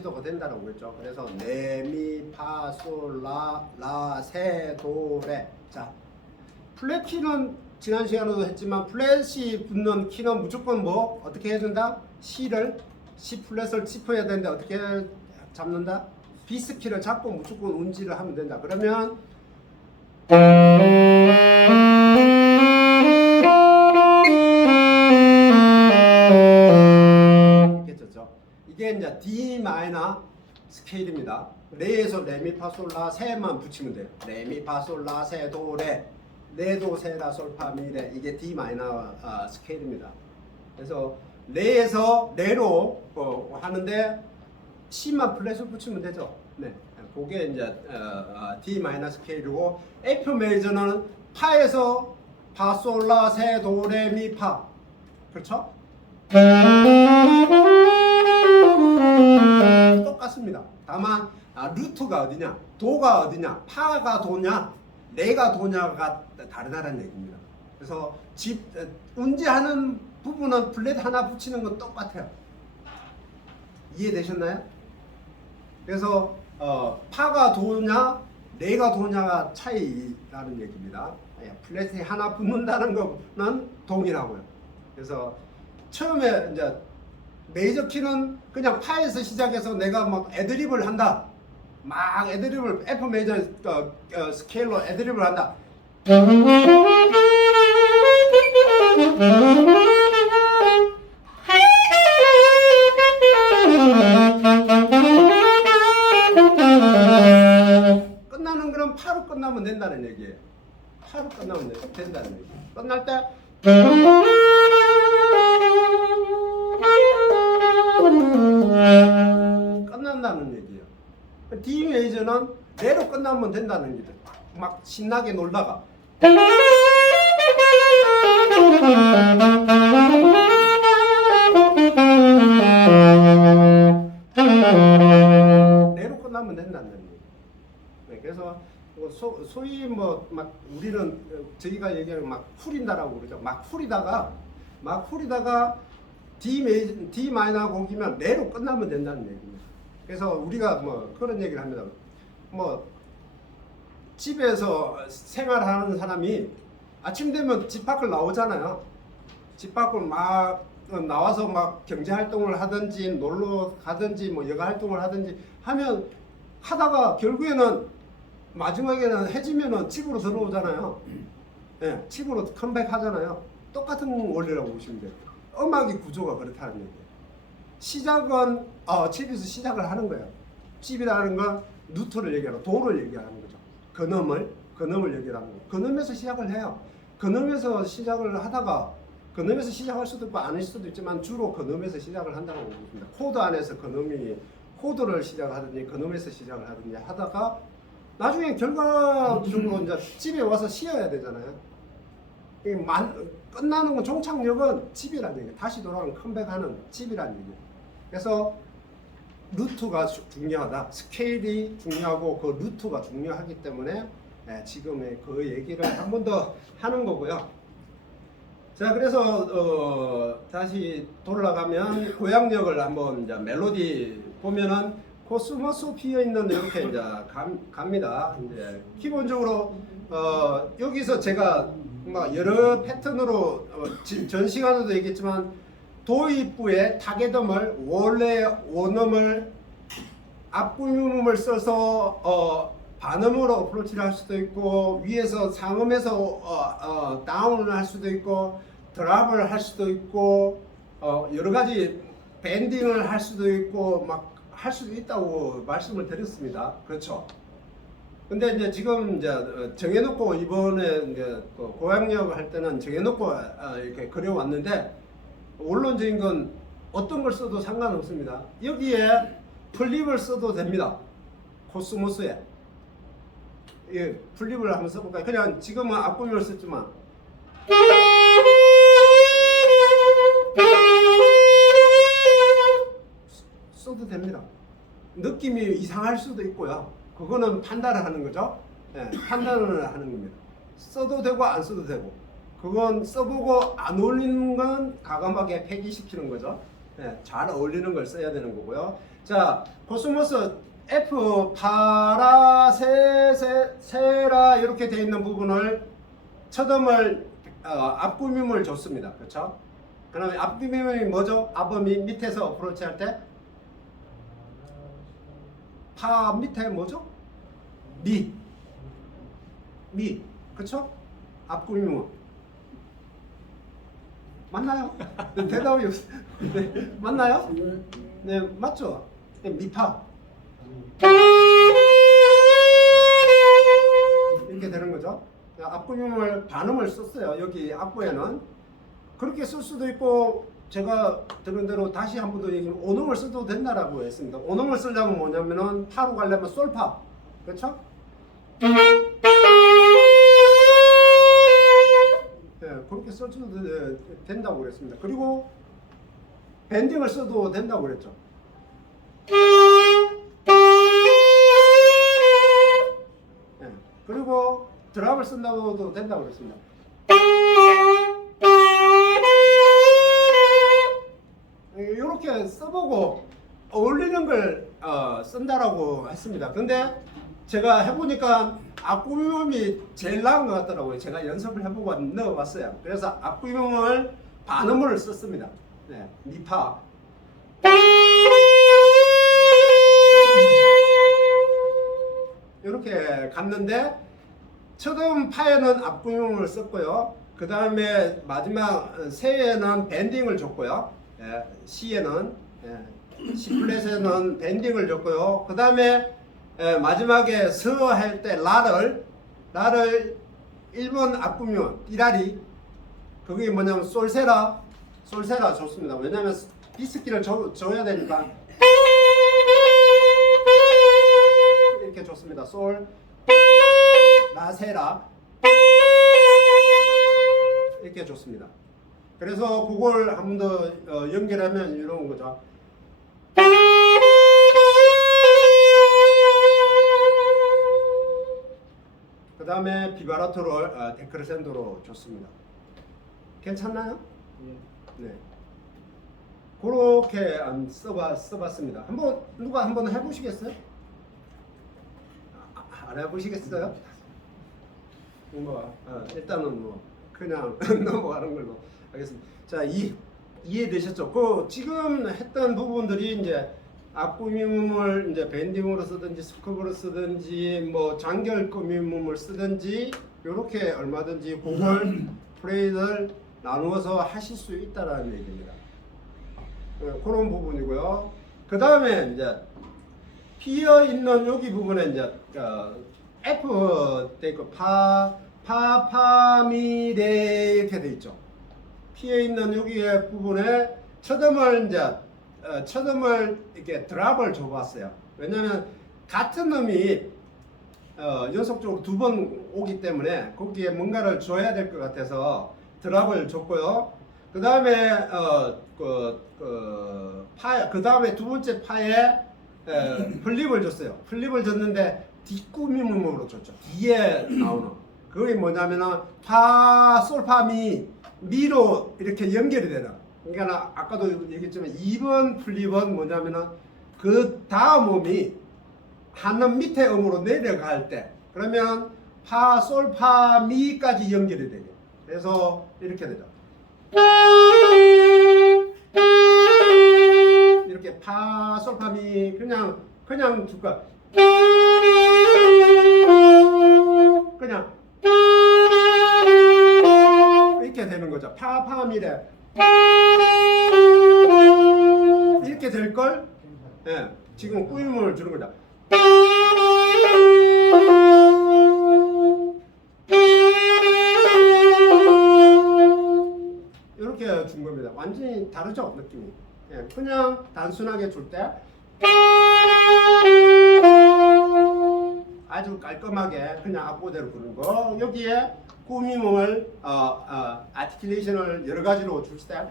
시도가 된다고 그랬죠. 그래서 레미파솔라라세도레. 자, 플랫 키는 지난 시간에도 했지만 플랫이 붙는 키는 무조건 뭐 어떻게 해준다? C 플랫을 짚어야 되는데 어떻게 잡는다? 비스 키를 잡고 무조건 운지를 하면 된다. 그러면 이렇게 쳤죠. 이게 이제 D 마이너 스케일입니다. 레에서 레미파솔라 세만 붙이면 돼요. 레미파솔라 세도레 레도 세라 솔파 미레. 이게 D 마이너 스케일입니다. 그래서 레에서 레로 하는데 C만 플랫을 붙이면 되죠. 네, 그게 이제 D 마이너 스케일이고, F 메이저는 파에서 파솔라 세도레미파. 그렇죠? 똑같습니다. 다만 루트가 어디냐, 도가 어디냐, 파가 도냐, 레가 도냐가 다르다는 얘기입니다. 그래서 운지하는 부분은 플랫 하나 붙이는 건 똑같아요. 이해되셨나요? 그래서 파가 도냐, 레가 도냐가 차이라는 얘기입니다. 플랫이 하나 붙는다는 거는 동일하고요. 그래서 처음에 이제 메이저 키는 그냥 파에서 시작해서 내가 막 애드립을 한다. 막 애드립을 F 메이저 스케일로 애드립을 한다. 끝나는 거는 파로 끝나면 된다는 얘기예요. 파로 끝나면 된다는 얘기예요. 끝날 때 끝난다는 얘기예요. D 메이저는 레로 끝나면 된다는 얘기죠. 막 신나게 놀다가 레로 끝나면 된다는 얘기예요. 네, 그래서 소위 뭐 막 우리는 저희가 얘기하는 막 후린다라고 그러죠. 막 후리다가 D 마이너 곡이면 레로 끝나면 된다는 얘기입니다. 그래서 우리가 뭐 그런 얘기를 합니다. 뭐 집에서 생활하는 사람이 아침 되면 집 밖을 나오잖아요. 집 밖을 막 나와서 막 경제 활동을 하든지 놀러 가든지 뭐 여가 활동을 하든지 하면 하다가 결국에는 마지막에는 해지면은 집으로 들어오잖아요. 네, 집으로 컴백하잖아요. 똑같은 원리라고 보시면 돼요. 음악의 구조가 그렇다는 얘기예요. 시작은 집에서 시작을 하는 거예요. 집이라는 건 루트를 얘기하는, 도를 얘기하는 거죠. 근음을 얘기하는 거예요. 근음에서 시작을 해요. 근음에서 시작을 하다가 근음에서 시작할 수도 있고 아닐 수도 있지만 주로 근음에서 시작을 한다고 보십니다. 코드 안에서 근음이 코드를 시작하든지 근음에서 시작을 하든지 하다가 나중에 결과적으로 이제 집에 와서 쉬어야 되잖아요. 끝나는 건 종착역은 집이라는 얘기예요. 다시 돌아오는 컴백하는 집이라는 얘기예요. 그래서 루트가 중요하다. 스케일이 중요하고 그 루트가 중요하기 때문에 지금의 그 얘기를 한 번 더 하는 거고요. 자, 그래서 다시 돌아가면 고향역을 한번 이제 멜로디 보면은 코스모스 피어 있는 이렇게 이제 갑니다. 이제 기본적으로 여기서 제가 막 여러 패턴으로 전 시간에도 얘기했지만 도입부에 타겟음을 원래 원음을 앞부음을 써서 반음으로 어프로치를 할 수도 있고 위에서 상음에서 다운을 할 수도 있고 드랍을 할 수도 있고 여러 가지 밴딩을 할 수도 있고 막 할 수도 있다고 말씀을 드렸습니다. 그렇죠? 근데 이제 지금 이제 정해놓고 이번에 이제 고향역 할 때는 정해놓고 이렇게 그려왔는데 원론적인 건 어떤 걸 써도 상관없습니다. 여기에 플립을 써도 됩니다. 코스모스에 플립을 한번 써볼까요? 그냥 지금은 앞부분을 썼지만 써도 됩니다. 느낌이 이상할 수도 있고요. 그거는 판단을 하는 거죠. 판단을 하는 겁니다. 써도 되고 안 써도 되고, 그건 써보고 안 어울리는 건 과감하게 폐기시키는 거죠. 잘 어울리는 걸 써야 되는 거고요. 자, 코스모스 F 파라 세라 이렇게 되어 있는 부분을 첫음을 앞구밈을 줬습니다. 그렇죠? 그다음에 앞구밈이 뭐죠? 앞음이 밑에서 어프로치 할 때 파 밑에 뭐죠? 미. 그렇죠? 앞구밈은 맞나요? 대답이 없어요. 네, 맞나요? 네, 맞죠? 네, 미파. 이렇게 되는 거죠. 앞구림을 반음을 썼어요. 여기 앞부에는 그렇게 쓸 수도 있고 제가 들은 대로 다시 한 번 더 얘기하면 오음을 써도 된다라고 했습니다. 오음을 쓰려면 뭐냐면은 파로 가려면 솔파, 그렇죠? 네, 그렇게 써도 된다고 그랬습니다. 그리고 밴딩을 써도 된다고 그랬죠. 네, 그리고 드랍을 쓴다고도 된다고 그랬습니다. 이렇게 써보고 어울리는 걸 쓴다라고 했습니다. 근데 제가 해보니까 앞구음이 제일 나은 것 같더라고요. 제가 연습을 해보고 넣어봤어요. 그래서 앞구음을 반음을 썼습니다. 네, 미파. 이렇게 갔는데 첫음 파에는 앞구음을 썼고요. 그 다음에 마지막 세에는 밴딩을 줬고요. 예, C에는 C 플랫에는 밴딩을 줬고요. 그 다음에 마지막에 서 할 때 라를 1번 앞구면 띠라리 그게 뭐냐면 솔세라 줬습니다. 왜냐면 비스키를 줘야 되니까 이렇게 줬습니다. 솔 라세라 이렇게 줬습니다. 그래서 그걸 한 번 더 연결하면 이런 거죠. 그 다음에 비바라토를 데크레센도로 줬습니다. 괜찮나요? 네. 그렇게 써봤습니다. 누가 한번 해보시겠어요? 안 해보시겠어요? 일단은 뭐 그냥 넘어가는 걸로 하겠습니다. 자, 이해되셨죠? 지금 했던 부분들이 이제 앞구밈을 이제 밴딩으로 쓰든지 스컵으로 쓰든지 뭐 장결구밈을 쓰든지 이렇게 얼마든지 그걸 프레이를 나누어서 하실 수 있다라는 얘기입니다. 그런 부분이고요. 그 다음에 이제 피어 있는 여기 부분에 이제 F 때 파미레 이렇게 돼 있죠. 피해 있는 여기에 부분에 첫음을 이렇게 드랍을 줘봤어요. 왜냐면 같은 음이 연속적으로 2번 오기 때문에 거기에 뭔가를 줘야 될 것 같아서 드랍을 줬고요. 그 다음에 그 다음에 두 번째 파에 플립을 줬어요. 플립을 줬는데 뒷구미음으로 줬죠. 뒤에 나오는 그게 뭐냐면은 파, 솔, 파, 미로 이렇게 연결이 되는. 그러니까 아까도 얘기했지만 2번 플립은 뭐냐면은 그 다음 음이 한음 밑에 음으로 내려갈 때 그러면 파, 솔, 파, 미까지 연결이 되죠. 그래서 이렇게 되죠. 이렇게 파, 솔, 파, 미 그냥 줄까? 그냥 이렇게 되는 거죠. 파, 파, 미래 이렇게 될 걸. 예, 지금 꾸밈을 주는 거죠. 이렇게 준 겁니다. 완전히 다르죠, 느낌이. 예, 그냥 단순하게 줄 때 아주 깔끔하게 그냥 악보대로 부르는 거. 여기에 꾸밈을 아티큘레이션을 여러 가지로 줄 때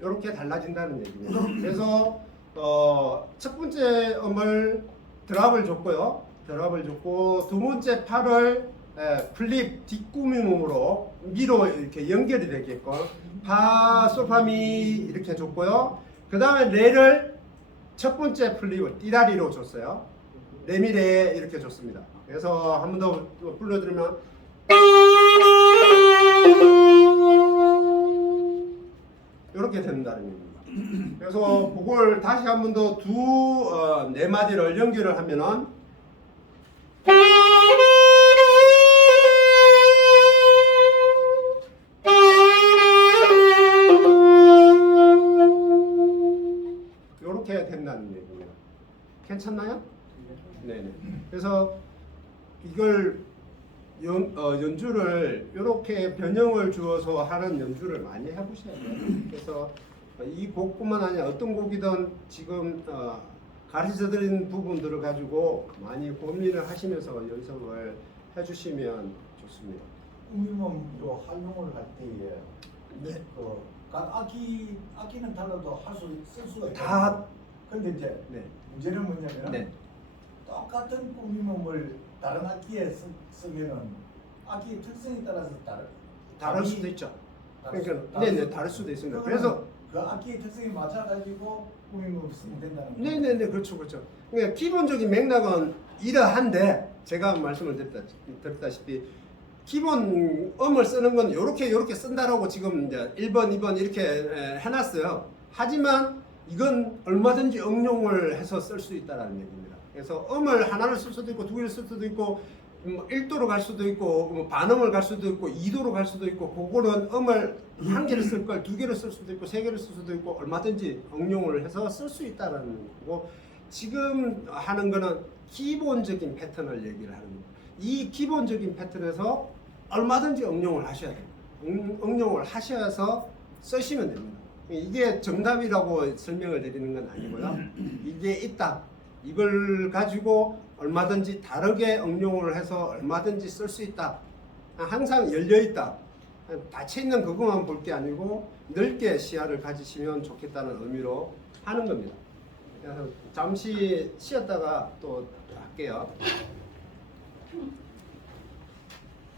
이렇게 달라진다는 얘기입니다. 그래서 첫 번째 음을 드랍을 줬고요. 드랍을 줬고 두 번째 팔을 플립 뒷꾸밈음으로 미로 이렇게 연결이 되게끔 파, 솔파미 이렇게 줬고요. 그 다음에 레를 첫 번째 플립을 띠다리로 줬어요. 레미레 이렇게 줬습니다. 그래서 한 번 더 불러드리면 이렇게 된다는 얘기입니다. 그래서 그걸 다시 한 번 더 네 마디를 연결을 하면은 이렇게 된다는 얘기입니다. 괜찮나요? 네네. 그래서 이걸 연주를 이렇게 변형을 주어서 하는 연주를 많이 해보셔야 돼요. 그래서 이 곡뿐만 아니라 어떤 곡이든 지금 가르쳐드린 부분들을 가지고 많이 고민을 하시면서 연습을 해주시면 좋습니다. 그러면 요 활용을 할 때에 네. 각 악기는 달라도 쓸 수가 있다. 다 근데 이제 네. 문제는 뭐냐면 네. 똑같은 꾸밈음을 다른 악기에 쓰면은 악기의 특성에 따라서 다를 수도 있죠. 다를 그러니까 수- 네네 다를 수도 있습니다. 그래서 그 악기의 특성에 맞춰 가지고 꾸밈음을 쓰면 된다는 거죠. 네네네 그렇죠 그렇죠. 그러니까 기본적인 맥락은 이러한데 제가 말씀을 드렸다시피 기본 음을 쓰는 건 요렇게 쓴다라고 지금 이제 1번, 2번 이렇게 해놨어요. 하지만 이건 얼마든지 응용을 해서 쓸 수 있다는 얘기입니다. 그래서 음을 하나를 쓸 수도 있고 두 개를 쓸 수도 있고 1도로 갈 수도 있고 반음을 갈 수도 있고 2도로 갈 수도 있고 그거는 음을 한 개를 쓸 걸 두 개를 쓸 수도 있고 세 개를 쓸 수도 있고 얼마든지 응용을 해서 쓸 수 있다는 거고 지금 하는 거는 기본적인 패턴을 얘기를 하는 거예요. 이 기본적인 패턴에서 얼마든지 응용을 하셔야 됩니다. 응용을 하셔서 쓰시면 됩니다. 이게 정답이라고 설명을 드리는 건 아니고요. 이게 있다. 이걸 가지고 얼마든지 다르게 응용을 해서 얼마든지 쓸 수 있다. 항상 열려 있다. 닫혀 있는 그것만 볼 게 아니고 넓게 시야를 가지시면 좋겠다는 의미로 하는 겁니다. 그래서 잠시 쉬었다가 또 할게요.